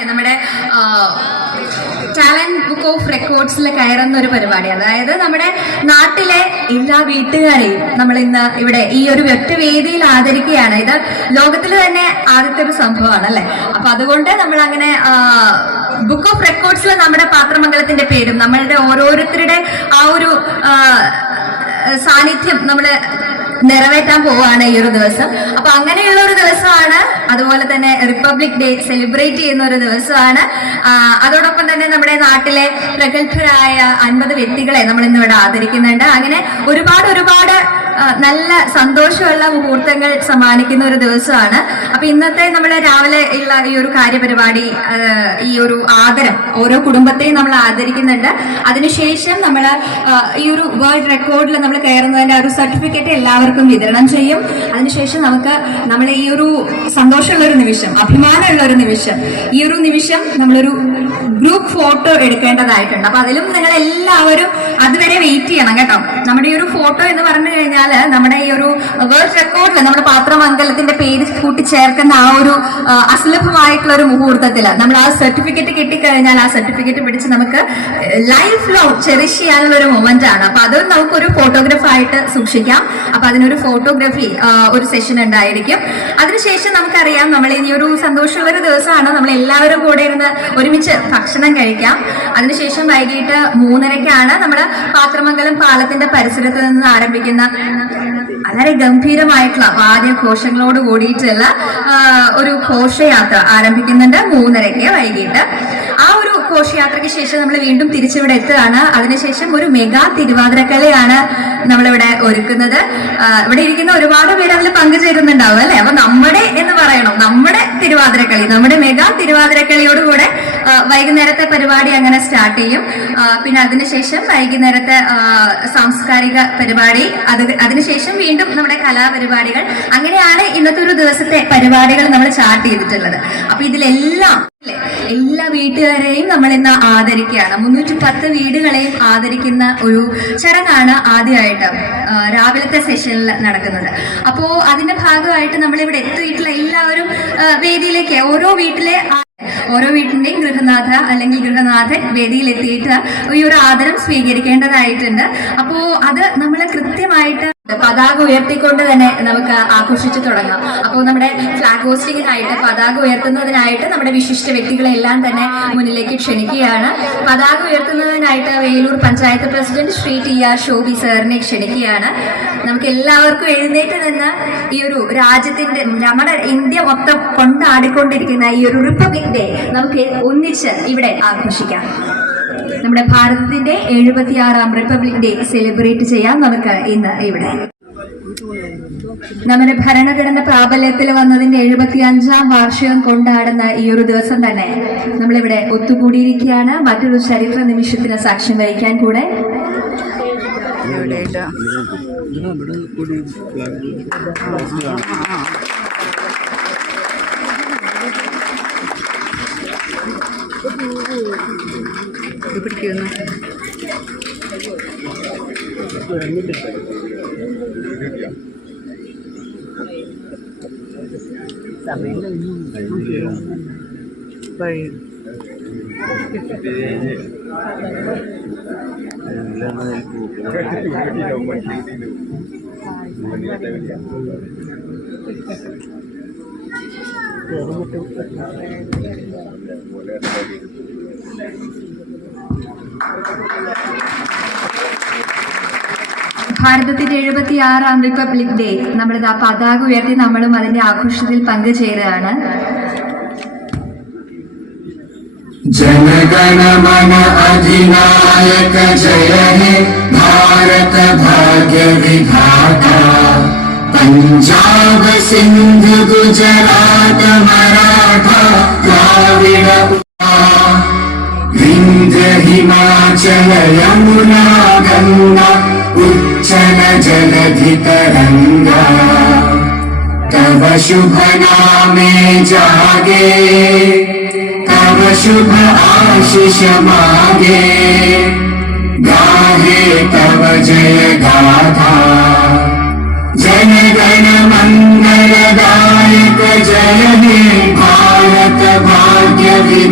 നമ്മുടെ talent book of റെക്കോർഡ്സിൽ കയറുന്ന ഒരു പരിപാടി. അതായത് നമ്മുടെ നാട്ടിലെ എല്ലാ വീട്ടുകാരെയും നമ്മൾ ഇന്ന് ഇവിടെ ഈ ഒരു ഒറ്റ വേദിയിൽ ആദരിക്കുകയാണ്. ഇത് ലോകത്തിൽ തന്നെ ആദ്യത്തെ ഒരു സംഭവമാണ് അല്ലെ. അപ്പൊ അതുകൊണ്ട് നമ്മൾ അങ്ങനെ ബുക്ക് ഓഫ് റെക്കോർഡ്സിൽ നമ്മുടെ പാത്രമംഗലത്തിന്റെ പേരും നമ്മളുടെ ഓരോരുത്തരുടെ ആ ഒരു സാന്നിധ്യം നമ്മള് നിറവേറ്റാൻ പോവാണ് ഈ ഒരു ദിവസം. അപ്പൊ അങ്ങനെയുള്ള ഒരു ദിവസമാണ്. അതുപോലെ തന്നെ റിപ്പബ്ലിക് ഡേ സെലിബ്രേറ്റ് ചെയ്യുന്ന ഒരു ദിവസമാണ്. അതോടൊപ്പം തന്നെ നമ്മുടെ നാട്ടിലെ പ്രഗത്ഭരായ 50 വ്യക്തികളെ നമ്മൾ ഇന്നിവിടെ ആദരിക്കുന്നുണ്ട്. അങ്ങനെ ഒരുപാട് നല്ല സന്തോഷമുള്ള മുഹൂർത്തങ്ങൾ സമ്മാനിക്കുന്ന ഒരു ദിവസമാണ്. അപ്പൊ ഇന്നത്തെ നമ്മുടെ രാവിലെ ഉള്ള ഈ ഒരു കാര്യപരിപാടി, ഈ ഒരു ആദരം ഓരോ കുടുംബത്തെയും നമ്മൾ ആദരിക്കുന്നുണ്ട്. അതിനുശേഷം നമ്മൾ ഈ ഒരു വേൾഡ് റെക്കോർഡിൽ നമ്മൾ കയറുന്നതിന്റെ ഒരു സർട്ടിഫിക്കറ്റ് എല്ലാവർക്കും വിതരണം ചെയ്യും. അതിനുശേഷം നമ്മൾ ഈ ഒരു സന്തോഷമുള്ള ഒരു നിമിഷം, അഭിമാനമുള്ള ഒരു നിമിഷം, ഈ ഒരു നിമിഷം നമ്മളൊരു ഗ്രൂപ്പ് ഫോട്ടോ എടുക്കേണ്ടതായിട്ടുണ്ട്. അപ്പൊ അതിലും നിങ്ങൾ എല്ലാവരും അതുവരെ വെയിറ്റ് ചെയ്യണം കേട്ടോ. നമ്മുടെ ഈ ഒരു ഫോട്ടോ എന്ന് പറഞ്ഞു കഴിഞ്ഞാൽ നമ്മുടെ ഈ ഒരു വേൾഡ് റെക്കോർഡിൽ നമ്മുടെ പാത്രമംഗലത്തിന്റെ പേര് കൂട്ടിച്ചേർക്കുന്ന ആ ഒരു അസുലഭമായിട്ടുള്ള ഒരു മുഹൂർത്തത്തിൽ നമ്മൾ ആ സർട്ടിഫിക്കറ്റ് കിട്ടിക്കഴിഞ്ഞാൽ ആ സർട്ടിഫിക്കറ്റ് പിടിച്ച് നമുക്ക് ലൈഫ് ലോങ് ചെറിഷ് ചെയ്യാനുള്ള ഒരു മൊമെന്റ് ആണ്. അപ്പൊ അത് നമുക്കൊരു ഫോട്ടോഗ്രാഫ് ആയിട്ട് സൂക്ഷിക്കാം. അപ്പൊ അതിനൊരു ഫോട്ടോഗ്രാഫി ഒരു സെഷൻ ഉണ്ടായിരിക്കും. അതിനുശേഷം നമുക്കറിയാം നമ്മൾ ഈ ഒരു സന്തോഷമുള്ള ഒരു ദിവസമാണ്. നമ്മൾ എല്ലാവരും കൂടെ ഇരുന്ന് ഒരുമിച്ച് ഭക്ഷണം കഴിക്കാം. അതിനുശേഷം വൈകിട്ട് 3:30 നമ്മൾ പാത്രമംഗലം പാലത്തിന്റെ പരിസരത്ത് നിന്ന് ആരംഭിക്കുന്ന വളരെ ഗംഭീരമായിട്ടുള്ള വാദ്യഘോഷങ്ങളോട് കൂടിയിട്ടുള്ള ഒരു ഘോഷയാത്ര ആരംഭിക്കുന്നുണ്ട് 3:30 വൈകിട്ട്. ആ ഒരു ഘോഷയാത്രയ്ക്ക് ശേഷം നമ്മൾ വീണ്ടും തിരിച്ചിവിടെ എത്തുകയാണ്. അതിനുശേഷം ഒരു മെഗാ തിരുവാതിരക്കളിയാണ് നമ്മളിവിടെ ഒരുക്കുന്നത്. ഇവിടെ ഇരിക്കുന്ന ഒരുപാട് പേര് അതിൽ പങ്കുചേരുന്നുണ്ടാവും അല്ലെ. അപ്പൊ നമ്മുടെ എന്ന് പറയണം, നമ്മുടെ തിരുവാതിരക്കളി, നമ്മുടെ മെഗാ തിരുവാതിരക്കളിയോടുകൂടെ വൈകുന്നേരത്തെ പരിപാടി അങ്ങനെ സ്റ്റാർട്ട് ചെയ്യും. പിന്നെ അതിനുശേഷം വൈകുന്നേരത്തെ സാംസ്കാരിക പരിപാടി, അതിനുശേഷം വീണ്ടും നമ്മുടെ കലാപരിപാടികൾ. അങ്ങനെയാണ് ഇന്നത്തെ ഒരു ദിവസത്തെ പരിപാടികൾ നമ്മൾ ചാർട്ട് ചെയ്തിട്ടുള്ളത്. അപ്പൊ ഇതിലെല്ലാം എല്ലാ വീട്ടുകാരെയും നമ്മൾ ഇന്ന് ആദരിക്കുകയാണ്. 310 വീടുകളെയും ആദരിക്കുന്ന ഒരു ചടങ്ങാണ് ആദ്യമായിട്ട് രാവിലത്തെ സെഷനിൽ നടക്കുന്നത്. അപ്പോ അതിന്റെ ഭാഗമായിട്ട് നമ്മളിവിടെ എത്തിയിട്ടുള്ള എല്ലാവരും വേദിയിലേക്ക് ഓരോ വീട്ടിന്റെയും ഗൃഹനാഥ അല്ലെങ്കിൽ ഗൃഹനാഥൻ വേദിയിലെത്തിയിട്ട് ഈ ഒരു ആദരം സ്വീകരിക്കേണ്ടതായിട്ടുണ്ട്. അപ്പോ അത് നമ്മൾ കൃത്യമായിട്ട് പതാക ഉയർത്തിക്കൊണ്ട് തന്നെ നമുക്ക് ആഘോഷിച്ചു തുടങ്ങാം. അപ്പോൾ നമ്മുടെ ഫ്ലാഗ് ഹോസ്റ്റിങ്ങിനായിട്ട്, പതാക ഉയർത്തുന്നതിനായിട്ട് നമ്മുടെ വിശിഷ്ട വ്യക്തികളെല്ലാം തന്നെ മുന്നിലേക്ക് ക്ഷണിക്കുകയാണ്. പതാക ഉയർത്തുന്നതിനായിട്ട് വേലൂർ പഞ്ചായത്ത് പ്രസിഡന്റ് ശ്രീ TR ശോഭി സാറിനെ ക്ഷണിക്കുകയാണ്. നമുക്ക് എല്ലാവർക്കും എഴുന്നേറ്റ് നിന്ന് ഈ ഒരു രാജ്യത്തിന്റെ, നമ്മുടെ ഇന്ത്യ മൊത്തം കൊണ്ടാടിക്കൊണ്ടിരിക്കുന്ന ഈ ഒരു റിപ്പബ്ലിക് ഡേ നമുക്ക് ഒന്നിച്ച് ഇവിടെ ആഘോഷിക്കാം. നമ്മുടെ ഭാരതത്തിന്റെ 76ാം റിപ്പബ്ലിക് ഡേ സെലിബ്രേറ്റ് ചെയ്യാം നമുക്ക് ഇന്ന് ഇവിടെ. നമ്മുടെ ഭരണഘടന പ്രാബല്യത്തിൽ വന്നതിന്റെ 75ാം വാർഷികം കൊണ്ടാടുന്ന ഈ ഒരു ദിവസം തന്നെ നമ്മളിവിടെ ഒത്തുകൂടിയിരിക്കുകയാണ്. മറ്റൊരു ചരിത്ര നിമിഷത്തിന് സാക്ഷ്യം വഹിക്കാൻ കൂടെ. പിടിക്കുന്നു വഴി ഭാരതത്തിന്റെ 76ാം റിപ്പബ്ലിക് ഡേ നമ്മളിത് ആ പതാക ഉയർത്തി നമ്മളും അതിന്റെ ആഘോഷത്തിൽ പങ്കുചേരുകയാണ്. जनगण मन अधिनायक जय हे भारत भाग्य विधाता पंजाब सिंध गुजरात मराठा द्राविड विंध्य हिमाचल यमुना गंगा उच्चल जलधि तरंगा तव शुभ नामे जागे तव शुभ आशीष मागे गाहे तव जय गाथा जन गण मंगलदायक जय हे भारत भारत भाग्य विधाता